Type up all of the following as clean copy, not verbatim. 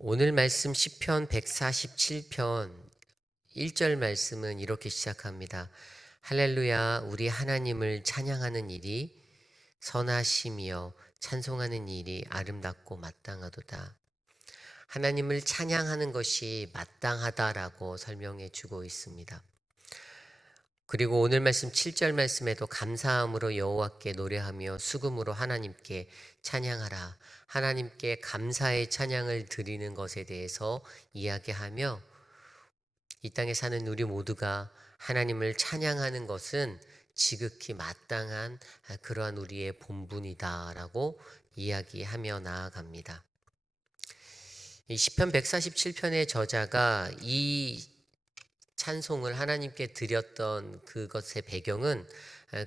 오늘 말씀 시편 147편 1절 말씀은 이렇게 시작합니다. 할렐루야, 우리 하나님을 찬양하는 일이 선하시며 찬송하는 일이 아름답고 마땅하도다. 하나님을 찬양하는 것이 마땅하다라고 설명해 주고 있습니다. 그리고 오늘 말씀 7절 말씀에도 감사함으로 여호와께 노래하며 수금으로 하나님께 찬양하라. 하나님께 감사의 찬양을 드리는 것에 대해서 이야기하며 이 땅에 사는 우리 모두가 하나님을 찬양하는 것은 지극히 마땅한 그러한 우리의 본분이다라고 이야기하며 나아갑니다. 이 시편 147편의 저자가 이 찬송을 하나님께 드렸던 그것의 배경은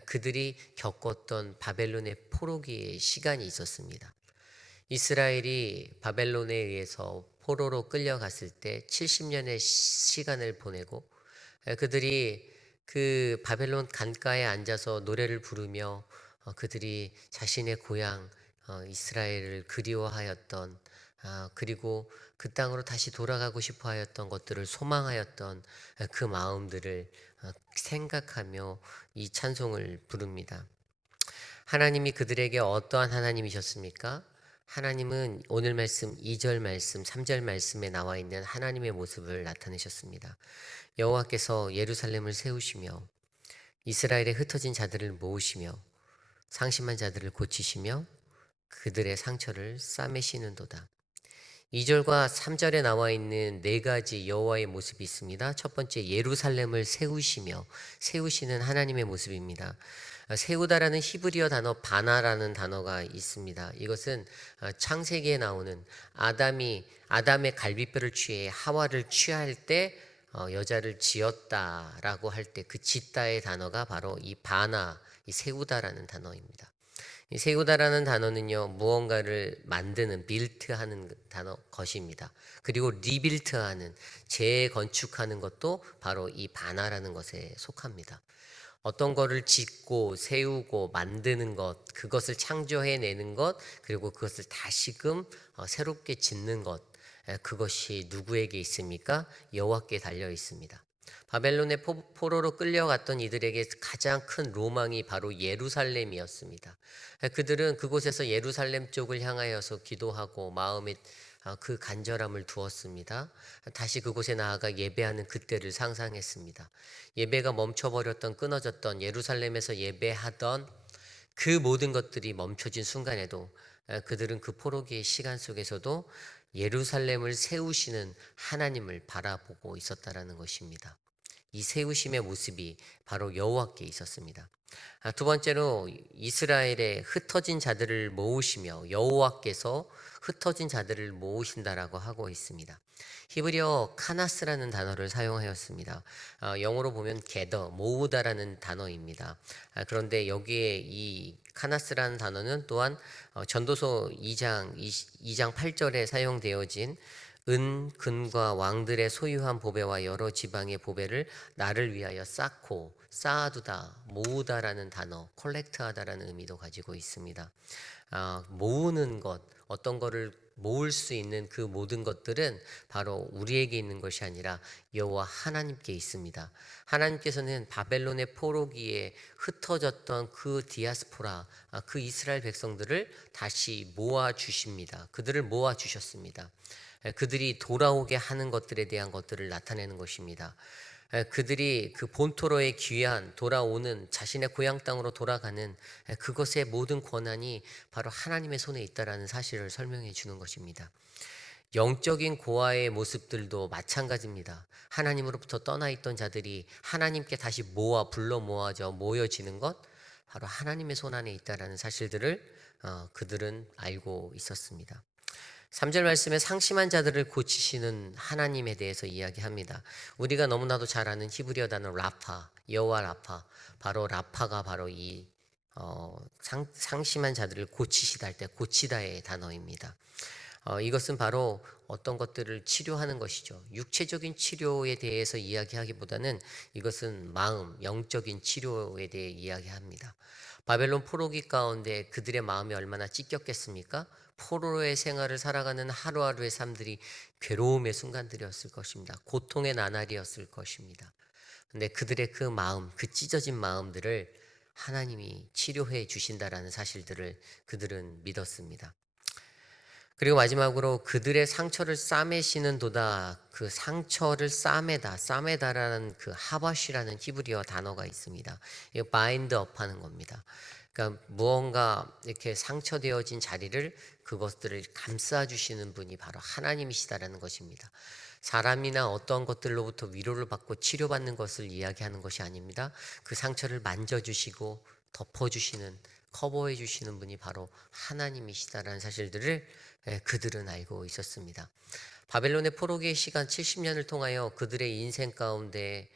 그들이 겪었던 바벨론의 포로기의 시간이 있었습니다. 이스라엘이 바벨론에 의해서 포로로 끌려갔을 때 70년의 시간을 보내고 그들이 그 바벨론 강가에 앉아서 노래를 부르며 그들이 자신의 고향 이스라엘을 그리워하였던 그리고 그 땅으로 다시 돌아가고 싶어 하였던 것들을 소망하였던 그 마음들을 생각하며 이 찬송을 부릅니다. 하나님이 그들에게 어떠한 하나님이셨습니까? 하나님은 오늘 말씀 2절 말씀, 3절 말씀에 나와 있는 하나님의 모습을 나타내셨습니다. 여호와께서 예루살렘을 세우시며 이스라엘의 흩어진 자들을 모으시며 상심한 자들을 고치시며 그들의 상처를 싸매시는도다. 2절과 3절에 나와 있는 네 가지 여호와의 모습이 있습니다. 첫 번째, 예루살렘을 세우시며 세우시는 하나님의 모습입니다. 세우다라는 히브리어 단어 바나라는 단어가 있습니다. 이것은 창세기에 나오는 아담의 갈비뼈를 취해 하와를 취할 때 여자를 지었다라고 할 때 그 짓다의 단어가 바로 이 바나, 이 세우다라는 단어입니다. 이 세우다라는 단어는요, 무언가를 만드는, 빌트하는 단어 것입니다. 그리고 리빌트하는, 재건축하는 것도 바로 이 바나라는 것에 속합니다. 어떤 거를 짓고 세우고 만드는 것, 그것을 창조해내는 것, 그리고 그것을 다시금 새롭게 짓는 것, 그것이 누구에게 있습니까? 여호와께 달려 있습니다. 바벨론의 포로로 끌려갔던 이들에게 가장 큰 로망이 바로 예루살렘이었습니다. 그들은 그곳에서 예루살렘 쪽을 향하여서 기도하고 마음에 그 간절함을 두었습니다. 다시 그곳에 나아가 예배하는 그때를 상상했습니다. 예배가 멈춰버렸던, 끊어졌던, 예루살렘에서 예배하던 그 모든 것들이 멈춰진 순간에도 그들은 그 포로기의 시간 속에서도 예루살렘을 세우시는 하나님을 바라보고 있었다라는 것입니다. 이 세우심의 모습이 바로 여호와께 있었습니다. 두 번째로 이스라엘의 흩어진 자들을 모으시며 여호와께서 흩어진 자들을 모으신다라고 하고 있습니다. 히브리어 카나스라는 단어를 사용하였습니다. 영어로 보면 gather, 모으다라는 단어입니다. 그런데 여기에 이 카나스라는 단어는 또한 전도서 2장 8절에 사용되어진 은, 금과 왕들의 소유한 보배와 여러 지방의 보배를 나를 위하여 쌓고 쌓아두다, 모으다라는 단어, 콜렉트하다라는 의미도 가지고 있습니다. 모으는 것, 어떤 거를 모을 수 있는 그 모든 것들은 바로 우리에게 있는 것이 아니라 여호와 하나님께 있습니다. 하나님께서는 바벨론의 포로기에 흩어졌던 그 디아스포라, 그 이스라엘 백성들을 다시 모아 주십니다. 그들을 모아 주셨습니다. 그들이 돌아오게 하는 것들에 대한 것들을 나타내는 것입니다. 그들이 그 본토로의 귀한 돌아오는 자신의 고향 땅으로 돌아가는 그것의 모든 권한이 바로 하나님의 손에 있다라는 사실을 설명해 주는 것입니다. 영적인 고아의 모습들도 마찬가지입니다. 하나님으로부터 떠나 있던 자들이 하나님께 다시 불러 모아져 모여지는 것, 바로 하나님의 손 안에 있다라는 사실들을 그들은 알고 있었습니다. 3절 말씀에 상심한 자들을 고치시는 하나님에 대해서 이야기합니다. 우리가 너무나도 잘 아는 히브리어 단어 라파, 여호와 라파, 바로 라파가 바로 이 상심한 자들을 고치시다 할 때 고치다의 단어입니다. 이것은 바로 어떤 것들을 치료하는 것이죠. 육체적인 치료에 대해서 이야기하기보다는 이것은 마음, 영적인 치료에 대해 이야기합니다. 바벨론 포로기 가운데 그들의 마음이 얼마나 찢겼겠습니까? 포로의 생활을 살아가는 하루하루의 삶들이 괴로움의 순간들이었을 것입니다. 고통의 나날이었을 것입니다. 근데 그들의 그 마음, 그 찢어진 마음들을 하나님이 치료해 주신다라는 사실들을 그들은 믿었습니다. 그리고 마지막으로 그들의 상처를 싸매시는 도다. 그 상처를 싸매다라는 그 하바시라는 히브리어 단어가 있습니다. 이거 바인드 업 하는 겁니다. 그러니까 무언가 이렇게 상처되어진 자리를 그것들을 감싸 주시는 분이 바로 하나님이시다라는 것입니다. 사람이나 어떤 것들로부터 위로를 받고 치료받는 것을 이야기하는 것이 아닙니다. 그 상처를 만져주시고 덮어주시는, 커버해 주시는 분이 바로 하나님이시다라는 사실들을 그들은 알고 있었습니다. 바벨론의 포로기의 시간 70년을 통하여 그들의 인생 가운데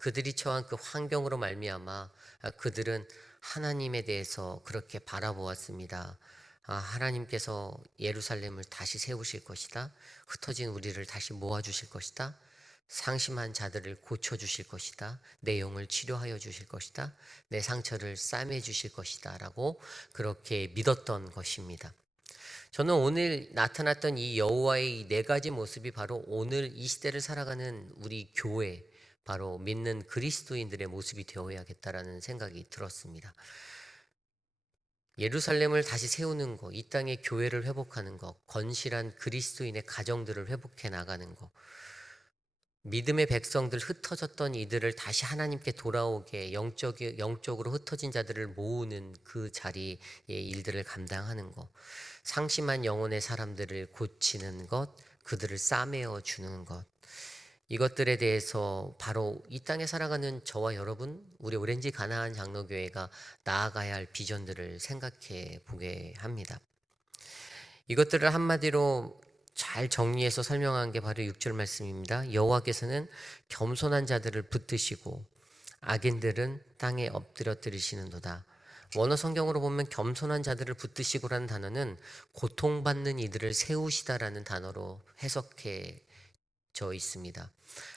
그들이 처한 그 환경으로 말미암아 그들은 하나님에 대해서 그렇게 바라보았습니다. 하나님께서 예루살렘을 다시 세우실 것이다. 흩어진 우리를 다시 모아주실 것이다. 상심한 자들을 고쳐주실 것이다. 내 영을 치료하여 주실 것이다. 내 상처를 싸매 주실 것이다. 라고 그렇게 믿었던 것입니다. 저는 오늘 나타났던 이 여호와의 이 네 가지 모습이 바로 오늘 이 시대를 살아가는 우리 교회, 바로 믿는 그리스도인들의 모습이 되어야겠다라는 생각이 들었습니다. 예루살렘을 다시 세우는 것, 이 땅의 교회를 회복하는 것, 건실한 그리스도인의 가정들을 회복해 나가는 것, 믿음의 백성들, 흩어졌던 이들을 다시 하나님께 돌아오게 영적으로 흩어진 자들을 모으는 그 자리의 일들을 감당하는 것, 상심한 영혼의 사람들을 고치는 것, 그들을 싸매어 주는 것, 이것들에 대해서 바로 이 땅에 살아가는 저와 여러분, 우리 오렌지 가나안 장로교회가 나아가야 할 비전들을 생각해 보게 합니다. 이것들을 한마디로 잘 정리해서 설명한 게 바로 6절 말씀입니다. 여호와께서는 겸손한 자들을 붙드시고 악인들은 땅에 엎드려뜨리시는도다. 원어 성경으로 보면 겸손한 자들을 붙드시고라는 단어는 고통받는 이들을 세우시다라는 단어로 해석해 져 있습니다.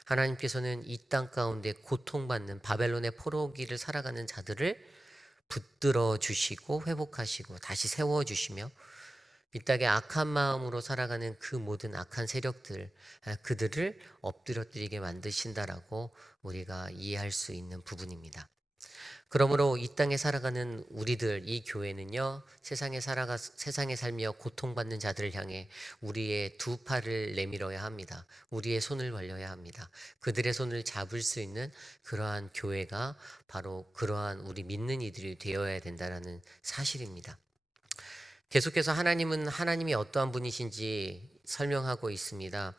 하나님께서는 이 땅 가운데 고통받는 바벨론의 포로기를 살아가는 자들을 붙들어 주시고 회복하시고 다시 세워 주시며 이 땅에 악한 마음으로 살아가는 그 모든 악한 세력들, 그들을 엎드려뜨리게 만드신다라고 우리가 이해할 수 있는 부분입니다. 그러므로 이 땅에 살아가는 우리들, 이 교회는요, 세상에 살며 고통받는 자들을 향해 우리의 두 팔을 내밀어야 합니다. 우리의 손을 벌려야 합니다. 그들의 손을 잡을 수 있는 그러한 교회가 바로 그러한 우리 믿는 이들이 되어야 된다는 사실입니다. 계속해서 하나님이 어떠한 분이신지 설명하고 있습니다.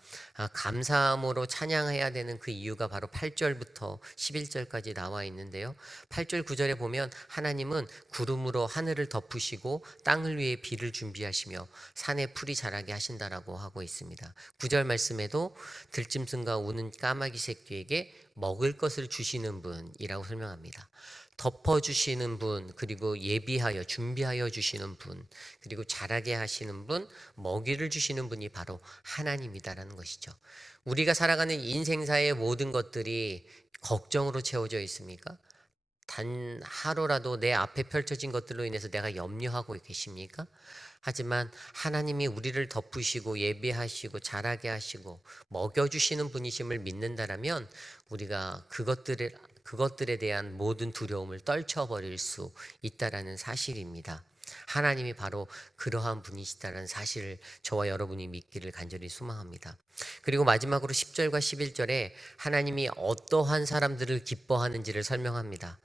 감사함으로 찬양해야 되는 그 이유가 바로 8절부터 11절까지 나와 있는데요. 8절 9절에 보면 하나님은 구름으로 하늘을 덮으시고 땅을 위해 비를 준비하시며 산에 풀이 자라게 하신다라고 하고 있습니다. 9절 말씀에도 들짐승과 우는 까마귀 새끼에게 먹을 것을 주시는 분이라고 설명합니다. 덮어주시는 분, 그리고 준비하여 주시는 분, 그리고 자라게 하시는 분, 먹이를 주시는 분이 바로 하나님이다라는 것이죠. 우리가 살아가는 인생사의 모든 것들이 걱정으로 채워져 있습니까? 단 하루라도 내 앞에 펼쳐진 것들로 인해서 내가 염려하고 계십니까? 하지만 하나님이 우리를 덮으시고 예비하시고 자라게 하시고 먹여주시는 분이심을 믿는다라면 우리가 그것들에 대한 모든 두려움을 떨쳐버릴 수 있다라는 사실입니다. 하나님이 바로 그러한 분이시다라는 사실을 저와 여러분이 믿기를 간절히 소망합니다. 그리고 마지막으로 10절과 11절에 하나님이 어떠한 사람들을 기뻐하는지를 설명합니다.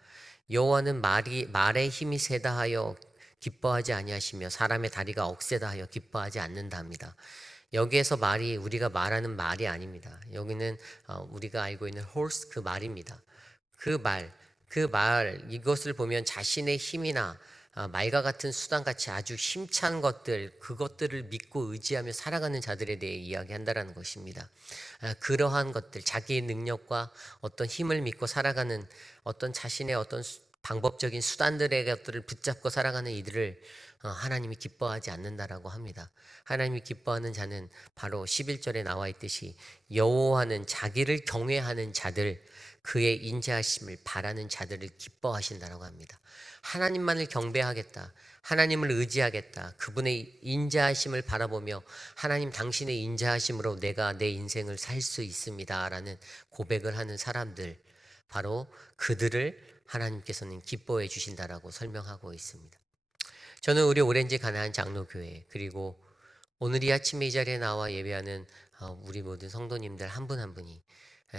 여호와는 말의 힘이 세다 하여 기뻐하지 아니하시며 사람의 다리가 억세다 하여 기뻐하지 않는다 합니다. 여기에서 말이 우리가 말하는 말이 아닙니다. 여기는 우리가 알고 있는 horse 그 말입니다. 이것을 보면 자신의 힘이나 말과 같은 수단같이 아주 힘찬 것들, 그것들을 믿고 의지하며 살아가는 자들에 대해 이야기한다라는 것입니다. 그러한 것들, 자기의 능력과 어떤 힘을 믿고 살아가는 어떤 자신의 어떤 방법적인 수단들의 것들을 붙잡고 살아가는 이들을 하나님이 기뻐하지 않는다라고 합니다. 하나님이 기뻐하는 자는 바로 11절에 나와 있듯이 여호와는 자기를 경외하는 자들, 그의 인자하심을 바라는 자들을 기뻐하신다라고 합니다. 하나님만을 경배하겠다, 하나님을 의지하겠다, 그분의 인자하심을 바라보며 하나님 당신의 인자하심으로 내가 내 인생을 살 수 있습니다라는 고백을 하는 사람들, 바로 그들을 하나님께서는 기뻐해 주신다라고 설명하고 있습니다. 저는 우리 오렌지 가나안 장로교회, 그리고 오늘 이 아침에 이 자리에 나와 예배하는 우리 모든 성도님들 한 분 한 분이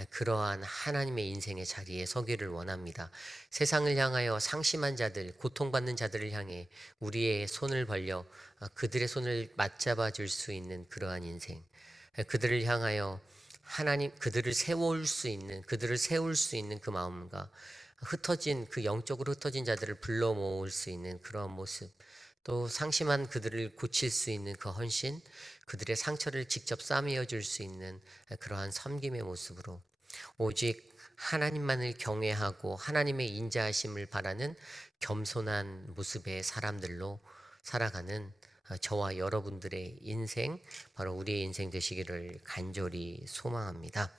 그러한 하나님의 인생의 자리에 서기를 원합니다. 세상을 향하여 상심한 자들, 고통받는 자들을 향해 우리의 손을 벌려 그들의 손을 맞잡아 줄 수 있는 그러한 인생, 그들을 향하여 하나님, 그들을 세울 수 있는 그 마음과 흩어진, 그 영적으로 흩어진 자들을 불러 모을 수 있는 그러한 모습, 또 상심한 그들을 고칠 수 있는 그 헌신, 그들의 상처를 직접 싸매어 줄 수 있는 그러한 섬김의 모습으로 오직 하나님만을 경외하고 하나님의 인자하심을 바라는 겸손한 모습의 사람들로 살아가는 저와 여러분들의 인생, 바로 우리의 인생 되시기를 간절히 소망합니다.